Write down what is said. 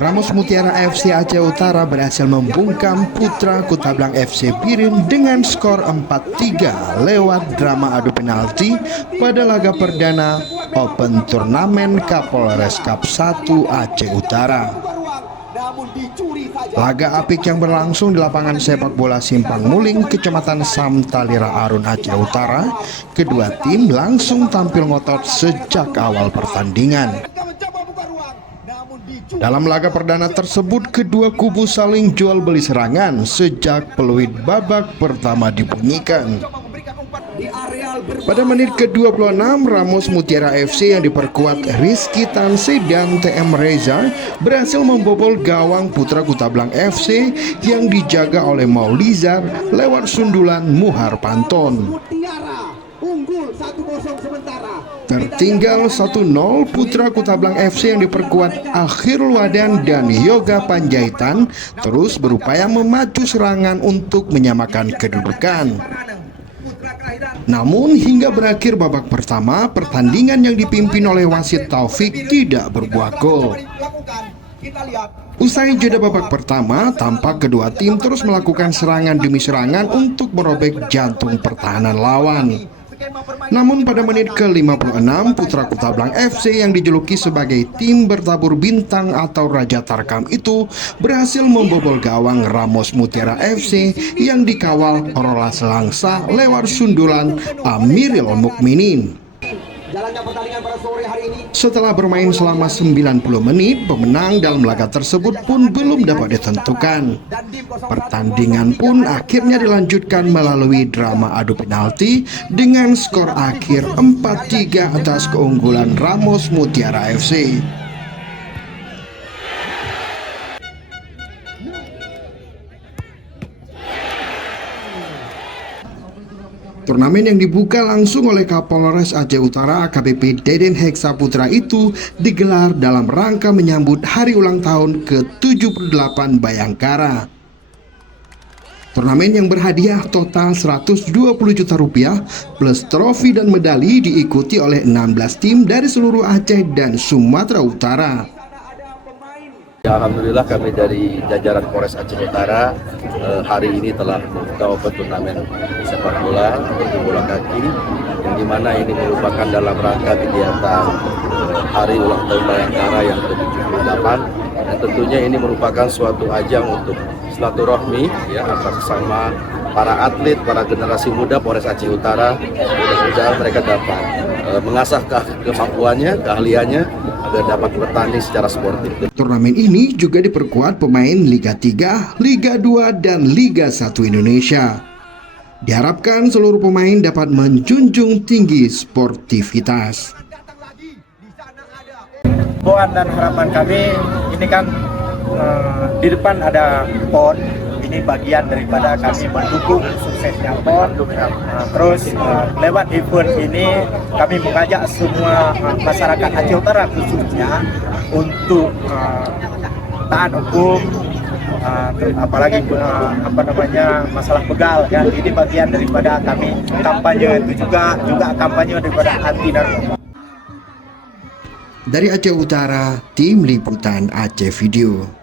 Ramos Mutiara FC Aceh Utara berhasil membungkam Putra Kutablang FC Pirin dengan skor 4-3 lewat drama adu penalti pada laga perdana Open Turnamen Kapolres Cup 1 Aceh Utara. Laga apik yang berlangsung di lapangan sepak bola Simpang Muling, Kecamatan Samtalira Arun, Aceh Utara. Kedua tim langsung tampil ngotot sejak awal pertandingan. Dalam laga perdana tersebut, kedua kubu saling jual beli serangan sejak peluit babak pertama dibunyikan. Pada menit ke-26, Ramos Mutiara FC yang diperkuat Rizky Tansi dan TM Reza berhasil membobol gawang Putra Kutablang FC yang dijaga oleh Maulizar lewat sundulan Muhar Panton. Tertinggal 1-0, Putra Kutablang FC yang diperkuat Akhirul Wadan dan Yoga Panjaitan terus berupaya memacu serangan untuk menyamakan kedudukan. Namun hingga berakhir babak pertama, pertandingan yang dipimpin oleh wasit Taufik tidak berbuah gol. Usai jeda babak pertama, tampak kedua tim terus melakukan serangan demi serangan untuk merobek jantung pertahanan lawan. Namun pada menit ke-56, Putra Kutablang FC yang dijuluki sebagai tim bertabur bintang atau Raja Tarkam itu berhasil membobol gawang Ramos Mutiara FC yang dikawal Rolas Langsa lewat sundulan Amiril Mukminin. Setelah bermain selama 90 menit, pemenang dalam laga tersebut pun belum dapat ditentukan. Pertandingan pun akhirnya dilanjutkan melalui drama adu penalti dengan skor akhir 4-3 atas keunggulan Ramos Mutiara FC. Turnamen yang dibuka langsung oleh Kapolres Aceh Utara AKBP Deden Heksa Putra itu digelar dalam rangka menyambut hari ulang tahun ke-78 Bayangkara. Turnamen yang berhadiah total 120 juta rupiah plus trofi dan medali diikuti oleh 16 tim dari seluruh Aceh dan Sumatera Utara. Ya, alhamdulillah kami dari jajaran Polres Aceh Utara hari ini telah membuka open turnamen sepak bola bola kaki, yang dimana ini merupakan dalam rangka kegiatan hari ulang tahun Bayangkara yang ke-78, dan tentunya ini merupakan suatu ajang untuk silaturahmi ya antara sesama para atlet, para generasi muda Polres Aceh Utara. Mudah-mudahan mereka dapat mengasah kemampuannya, keahliannya agar dapat bertanding secara sportif. Turnamen ini juga diperkuat pemain Liga 3, Liga 2, dan Liga 1 Indonesia. Diharapkan seluruh pemain dapat menjunjung tinggi sportivitas. Himbauan dan harapan kami ini kan di depan ada PON. Ini bagian daripada kami mendukung suksesnya PON. Terus lewat event ini kami mengajak semua masyarakat Aceh Utara khususnya untuk taat hukum, apalagi masalah begal ya. Ini bagian daripada kami kampanye, itu juga kampanye daripada anti narkoba. Dari Aceh Utara, Tim Liputan Aceh Video.